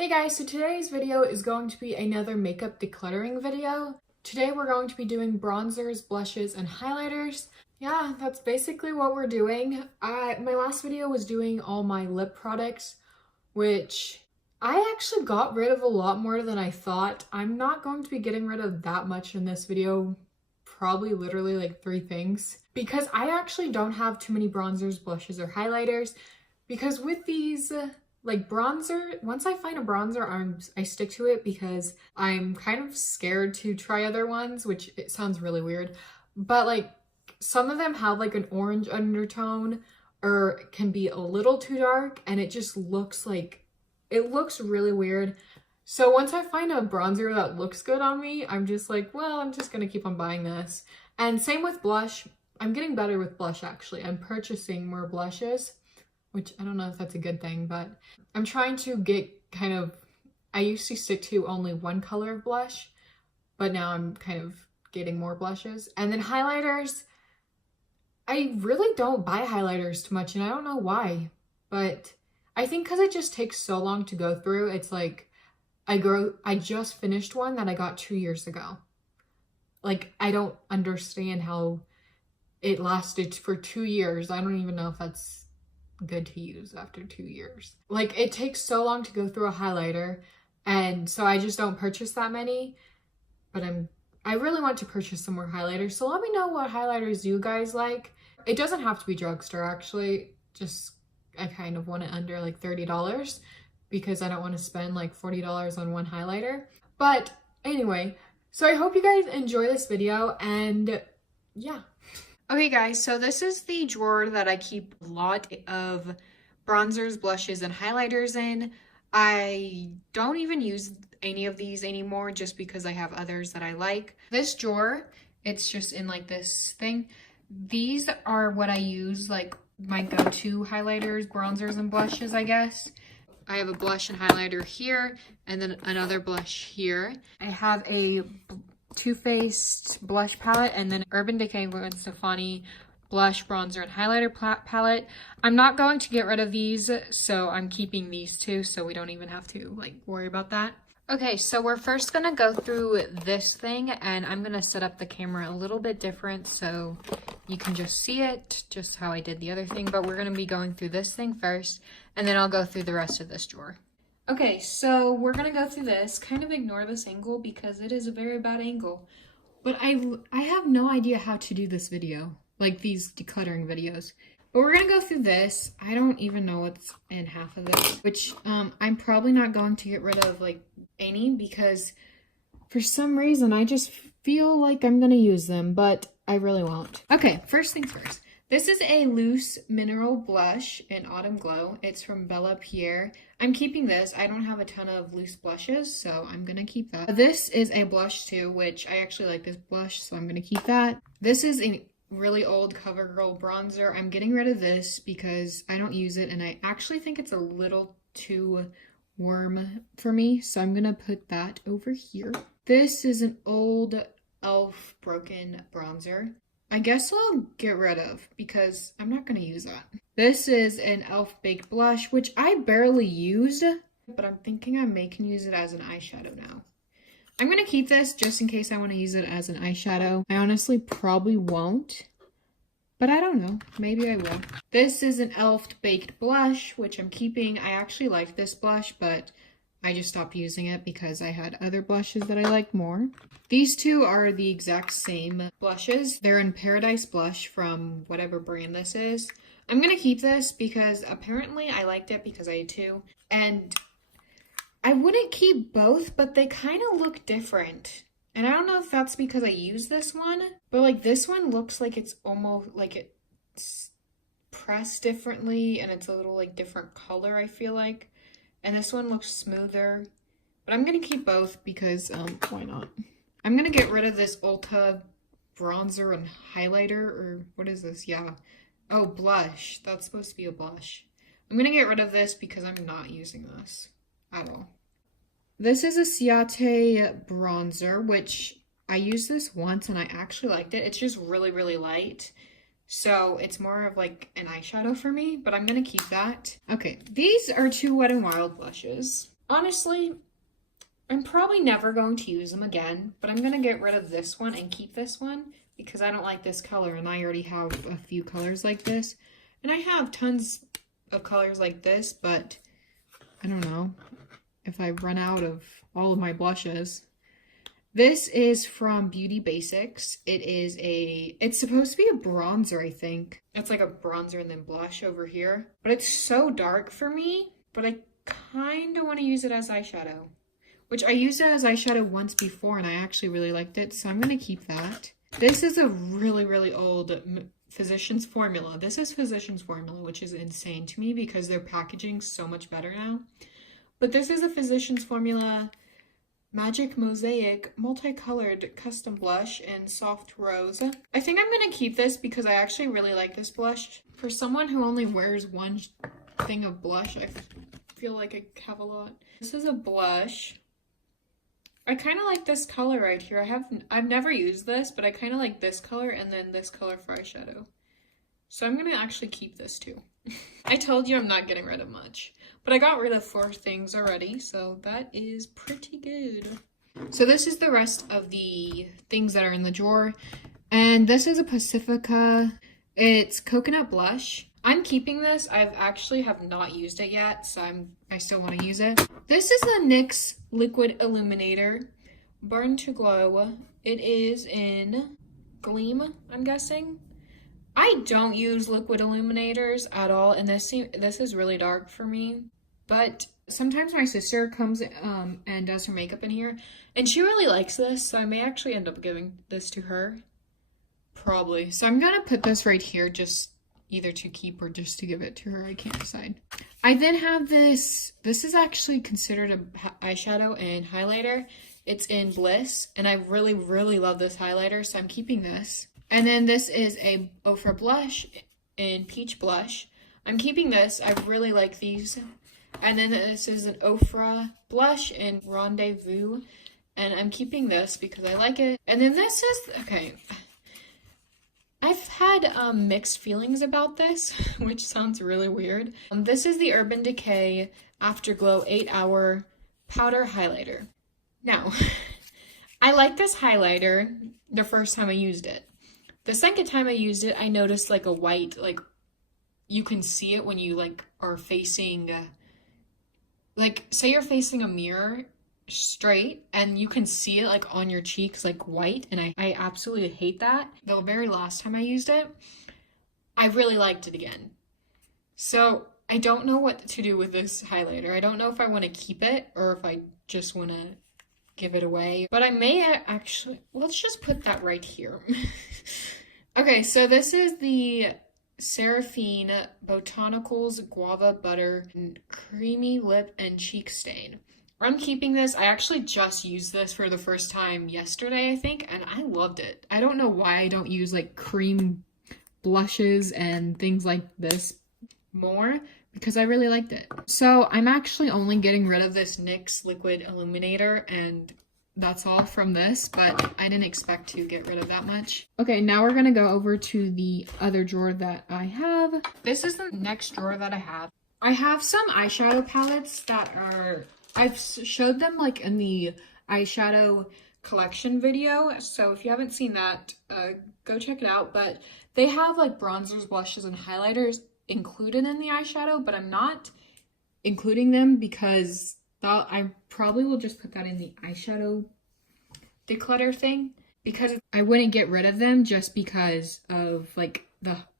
Hey guys, so today's video is going to be another makeup decluttering video. Today we're going to be doing bronzers, blushes, and highlighters. Yeah, that's basically what we're doing. My last video was doing all my lip products, which I actually got rid of a lot more than I thought. I'm not going to be getting rid of that much in this video, probably literally like 3 things, because I actually don't have too many bronzers, blushes, or highlighters, because with these like bronzer, once I find a bronzer, I stick to it because I'm kind of scared to try other ones, which it sounds really weird, but like some of them have like an orange undertone or can be a little too dark, and it just looks like, it looks really weird. So once I find a bronzer that looks good on me, I'm just like, well, I'm just gonna keep on buying this. And same with blush. I'm getting better with blush actually. I'm purchasing more blushes, which I don't know if that's a good thing, but I'm trying to get kind of, I used to stick to only one color of blush, but now I'm kind of getting more blushes. And then highlighters, I really don't buy highlighters too much, and I don't know why, but I think because it just takes so long to go through. It's like, I just finished one that I got 2 years ago. Like, I don't understand how it lasted for 2 years. I don't even know if that's good to use after 2 years. Like, it takes so long to go through a highlighter, and so I just don't purchase that many, but I really want to purchase some more highlighters. So let me know what highlighters you guys like. It doesn't have to be drugstore actually, just I kind of want it under like $30 because I don't want to spend like $40 on one highlighter. But anyway, so I hope you guys enjoy this video, and yeah. Okay guys, so this is the drawer that I keep a lot of bronzers, blushes, and highlighters in. I don't even use any of these anymore just because I have others that I like. This drawer, it's just in like this thing. These are what I use, like my go-to highlighters, bronzers, and blushes, I guess. I have a blush and highlighter here, and then another blush here. I have a Too Faced blush palette, and then Urban Decay Gwen Stefani blush, bronzer, and highlighter palette. I'm not going to get rid of these, so I'm keeping these two, so we don't even have to like worry about that. Okay, so we're first gonna go through this thing, and I'm gonna set up the camera a little bit different so you can just see it, just how I did the other thing, but we're gonna be going through this thing first, and then I'll go through the rest of this drawer. Okay, so we're gonna go through this. Kind of ignore this angle because it is a very bad angle, but I have no idea how to do this video, like these decluttering videos. But we're gonna go through this. I don't even know what's in half of this, which I'm probably not going to get rid of like any, because for some reason I just feel like I'm gonna use them, but I really won't. Okay, first things first. This is a loose mineral blush in Autumn Glow. It's from Bella Pierre. I'm keeping this. I don't have a ton of loose blushes, so I'm gonna keep that. This is a blush too, which I actually like this blush, so I'm gonna keep that. This is a really old CoverGirl bronzer. I'm getting rid of this because I don't use it, and I actually think it's a little too warm for me, so I'm gonna put that over here. This is an old e.l.f. broken bronzer. I guess I'll get rid of because I'm not gonna use that. This is an e.l.f. baked blush, which I barely used, but I'm thinking I can use it as an eyeshadow now. I'm gonna keep this just in case I want to use it as an eyeshadow. I honestly probably won't, but I don't know. Maybe I will. This is an e.l.f. baked blush, which I'm keeping. I actually liked this blush, but I just stopped using it because I had other blushes that I liked more. These two are the exact same blushes. They're in Paradise Blush from whatever brand this is. I'm gonna keep this because apparently I liked it because I had two. And I wouldn't keep both, but they kind of look different. And I don't know if that's because I use this one, but like this one looks like it's almost like it's pressed differently, and it's a little like different color, I feel like. And this one looks smoother, but I'm gonna keep both because why not? I'm gonna get rid of this Ulta bronzer and highlighter, or what is this? Yeah. Oh, blush. That's supposed to be a blush. I'm gonna get rid of this because I'm not using this at all. This is a Ciate bronzer, which I used this once and I actually liked it. It's just really, really light. So it's more of like an eyeshadow for me, but I'm gonna keep that. Okay, these are two Wet n Wild blushes. Honestly, I'm probably never going to use them again, but I'm going to get rid of this one and keep this one because I don't like this color, and I already have a few colors like this. And I have tons of colors like this, but I don't know if I run out of all of my blushes. This is from Beauty Basics. It's supposed to be a bronzer, I think. It's like a bronzer and then blush over here. But it's so dark for me, but I kind of want to use it as eyeshadow. Which I used it as eyeshadow once before and I actually really liked it, so I'm going to keep that. This is a really, really old Physicians Formula. This is Physicians Formula, which is insane to me because their packaging's so much better now. But this is a Physicians Formula Magic Mosaic Multicolored Custom Blush in Soft Rose. I think I'm going to keep this because I actually really like this blush. For someone who only wears one thing of blush, I feel like I have a lot. This is a blush. I kind of like this color right here. I've never used this, but I kind of like this color and then this color for eyeshadow. So I'm going to actually keep this too. I told you I'm not getting rid of much, but I got rid of 4 things already, so that is pretty good. So this is the rest of the things that are in the drawer, and this is a Pacifica. It's coconut blush. I'm keeping this. I've actually have not used it yet, so I still want to use it. This is a NYX Liquid Illuminator Burn to Glow. It is in Gleam, I'm guessing. I don't use liquid illuminators at all, and this is really dark for me. But sometimes my sister comes and does her makeup in here, and she really likes this, so I may actually end up giving this to her. Probably. So I'm gonna put this right here, just either to keep or just to give it to her. I can't decide. I then have this. This is actually considered an eyeshadow and highlighter. It's in Bliss, and I really, really love this highlighter, so I'm keeping this. And then this is a Ofra blush in Peach Blush. I'm keeping this. I really like these. And then this is an Ofra blush in Rendezvous. And I'm keeping this because I like it. And then this is, okay. I've had mixed feelings about this, which sounds really weird. This is the Urban Decay Afterglow 8-Hour Powder Highlighter. Now, I like this highlighter the first time I used it. The second time I used it, I noticed like a white, like you can see it when you like are facing, like say you're facing a mirror straight and you can see it like on your cheeks like white, and I absolutely hate that. The very last time I used it, I really liked it again. So I don't know what to do with this highlighter. I don't know if I want to keep it or if I just want to give it away, but I may actually, let's just put that right here. Okay, so this is the Seraphine Botanicals Guava Butter Creamy Lip and Cheek Stain. I'm keeping this. I actually just used this for the first time yesterday, I think, and I loved it. I don't know why I don't use like cream blushes and things like this more, because I really liked it. So I'm actually only getting rid of this NYX Liquid Illuminator, and that's all from this, but I didn't expect to get rid of that much. Okay, now we're gonna go over to the other drawer that I have. This is the next drawer that I have. I have some eyeshadow palettes that are, I've showed them like in the eyeshadow collection video, so if you haven't seen that, go check it out. But they have like bronzers, blushes, and highlighters included in the eyeshadow, but I'm not including them because I probably will just put that in the eyeshadow declutter thing, because I wouldn't get rid of them just because of like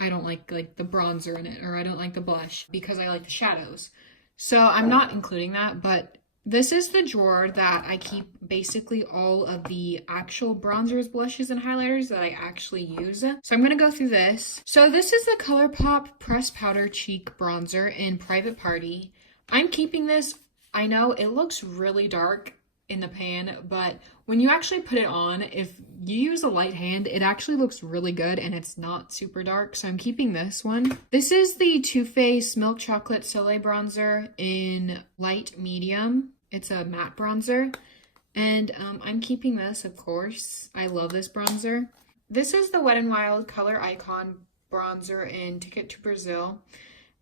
I don't like the bronzer in it, or I don't like the blush because I like the shadows. So I'm not including that, but this is the drawer that I keep basically all of the actual bronzers, blushes, and highlighters that I actually use. So I'm going to go through this. So this is the ColourPop Pressed Powder Cheek Bronzer in Private Party. I'm keeping this. I know it looks really dark in the pan, but when you actually put it on, if you use a light hand, it actually looks really good and it's not super dark, so I'm keeping this one. This is the Too Faced Milk Chocolate Soleil Bronzer in Light Medium. It's a matte bronzer, and I'm keeping this, of course. I love this bronzer. This is the Wet n Wild Color Icon Bronzer in Ticket to Brazil,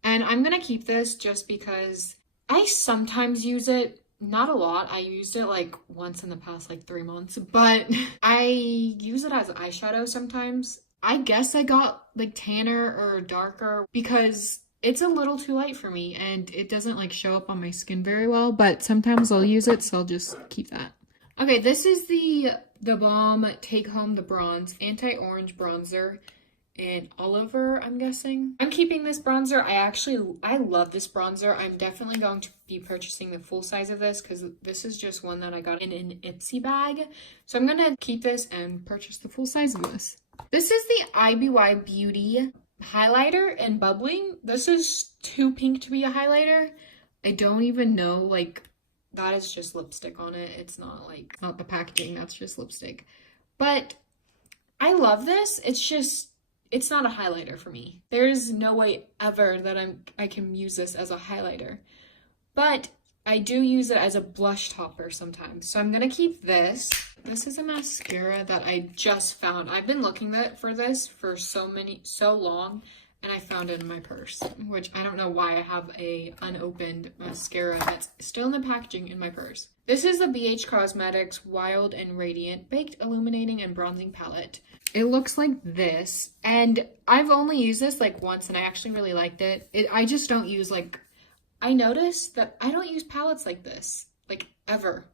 and I'm gonna keep this just because I sometimes use it, not a lot. I used it like once in the past like 3 months, but I use it as eyeshadow sometimes. I guess I got like tanner or darker because it's a little too light for me and it doesn't like show up on my skin very well, but sometimes I'll use it, so I'll just keep that. Okay, this is the Balm Take Home the Bronze Anti-Orange Bronzer in Oliver, I'm guessing. I'm keeping this bronzer. I love this bronzer. I'm definitely going to be purchasing the full size of this because this is just one that I got in an Ipsy bag. So I'm gonna keep this and purchase the full size of this. This is the IBY Beauty highlighter in Bubbling. This is too pink to be a highlighter. I don't even know, like, that is just lipstick on it. It's not like, not the packaging, that's just lipstick. But I love this. It's not a highlighter for me. There's no way ever that I can use this as a highlighter. But I do use it as a blush topper sometimes. So I'm gonna keep this. This is a mascara that I just found. I've been looking for this for so long, and I found it in my purse, which I don't know why I have a unopened mascara that's still in the packaging in my purse. This is the BH Cosmetics Wild and Radiant Baked Illuminating and Bronzing Palette. It looks like this, and I've only used this like once, and I actually really liked it. I just don't use like, I noticed that I don't use palettes like this, like ever.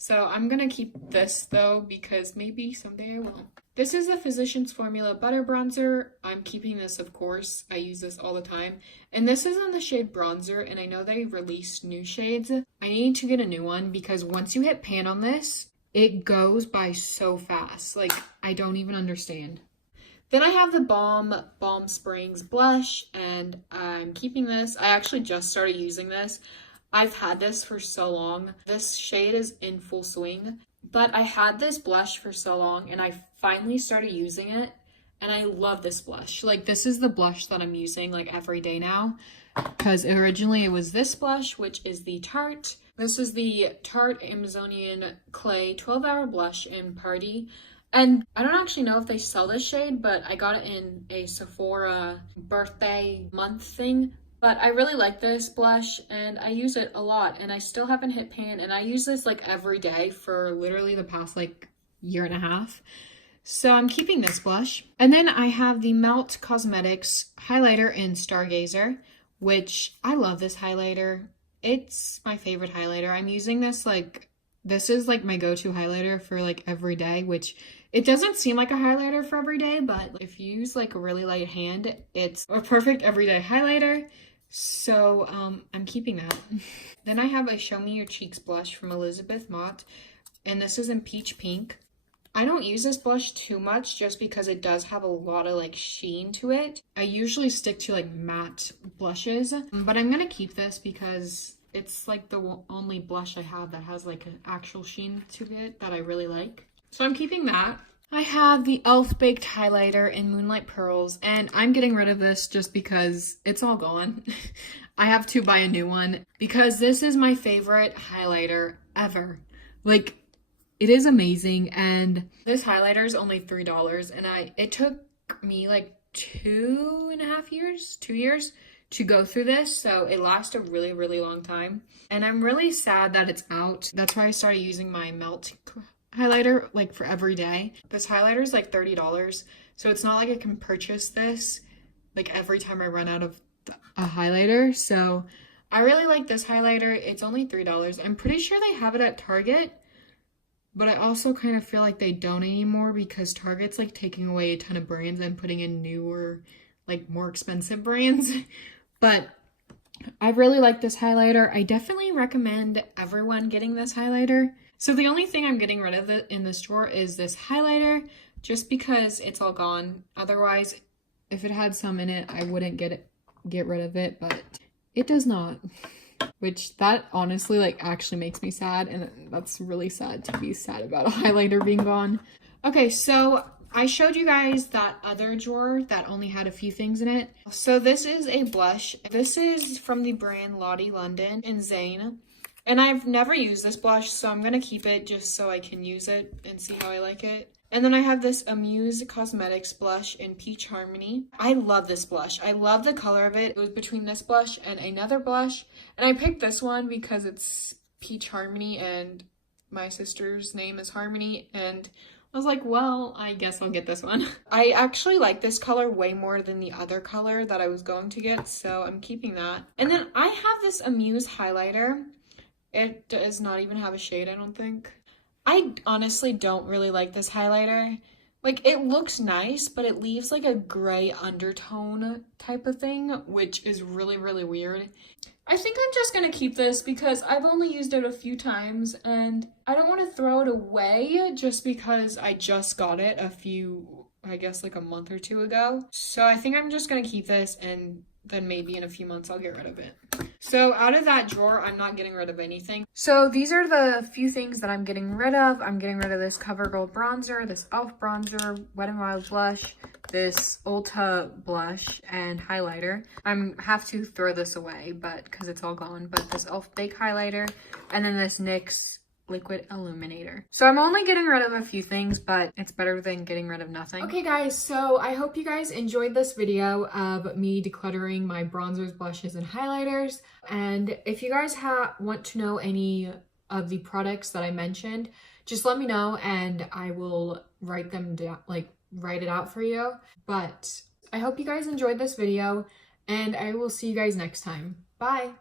So I'm gonna keep this though, because maybe someday I will. This is the Physicians Formula Butter Bronzer. I'm keeping this, of course. I use this all the time. And this is in the shade Bronzer, and I know they released new shades. I need to get a new one because once you hit pan on this, it goes by so fast. Like, I don't even understand. Then I have the Balm Springs blush, and I'm keeping this. I actually just started using this. I've had this for so long. This shade is in full swing, but I had this blush for so long, and I finally started using it, and I love this blush. Like, this is the blush that I'm using like every day now, because originally it was this blush, which is the Tarte. This is the Tarte Amazonian Clay 12-Hour Blush in Party. And I don't actually know if they sell this shade, but I got it in a Sephora birthday month thing. But I really like this blush, and I use it a lot, and I still haven't hit pan, and I use this like every day for literally the past like year and a half. So I'm keeping this blush. And then I have the Melt Cosmetics highlighter in Stargazer, which I love this highlighter. It's my favorite highlighter. I'm using this like, this is like my go-to highlighter for like every day, which it doesn't seem like a highlighter for every day, but if you use like a really light hand, it's a perfect everyday highlighter. So I'm keeping that. Then I have a Show Me Your Cheeks blush from Elizabeth Mott, and this is in Peach Pink. I don't use this blush too much just because it does have a lot of like sheen to it. I usually stick to like matte blushes, but I'm gonna keep this because it's like the only blush I have that has like an actual sheen to it that I really like. So I'm keeping that. I have the e.l.f. Baked Highlighter in Moonlight Pearls, and I'm getting rid of this just because it's all gone. I have to buy a new one because this is my favorite highlighter ever. Like, it is amazing, and this highlighter is only $3, and it took me like 2.5 years, 2 years to go through this, so it lasts a really, really long time. And I'm really sad that it's out. That's why I started using my Melt highlighter like for every day. This highlighter is like $30, so it's not like I can purchase this like every time I run out of a highlighter. So I really like this highlighter. It's only $3. I'm pretty sure they have it at Target, but I also kind of feel like they don't anymore because Target's like taking away a ton of brands and putting in newer, like more expensive brands. But I really like this highlighter. I definitely recommend everyone getting this highlighter. So the only thing I'm getting rid of in this drawer is this highlighter, just because it's all gone. Otherwise, if it had some in it, I wouldn't get rid of it, but it does not. Which that honestly like actually makes me sad, and that's really sad to be sad about a highlighter being gone. Okay, so I showed you guys that other drawer that only had a few things in it. So this is a blush. This is from the brand Lottie London in Zane. And I've never used this blush, so I'm gonna keep it just so I can use it and see how I like it. And then I have this Amuse Cosmetics blush in Peach Harmony. I love this blush. I love the color of it. It was between this blush and another blush. And I picked this one because it's Peach Harmony, and my sister's name is Harmony, and I was like, well, I guess I'll get this one. I actually like this color way more than the other color that I was going to get, so I'm keeping that. And then I have this Amuse highlighter. It does not even have a shade, I don't think. I honestly don't really like this highlighter. Like, it looks nice, but it leaves like a gray undertone type of thing, which is really, really weird. I think I'm just gonna keep this because I've only used it a few times and I don't want to throw it away just because I just got it I guess like a month or two ago. So I think I'm just gonna keep this, and then maybe in a few months I'll get rid of it. So out of that drawer, I'm not getting rid of anything. So these are the few things that I'm getting rid of. I'm getting rid of this CoverGirl bronzer, this e.l.f. bronzer, Wet n Wild blush, this Ulta blush and highlighter. I'm have to throw this away, but because it's all gone. But this e.l.f. Bake highlighter, and then this NYX liquid illuminator. So I'm only getting rid of a few things, but it's better than getting rid of nothing. Okay guys, so I hope you guys enjoyed this video of me decluttering my bronzers, blushes, and highlighters. And if you guys want to know any of the products that I mentioned, just let me know and I will write them down, like write it out for you. But I hope you guys enjoyed this video, and I will see you guys next time. Bye!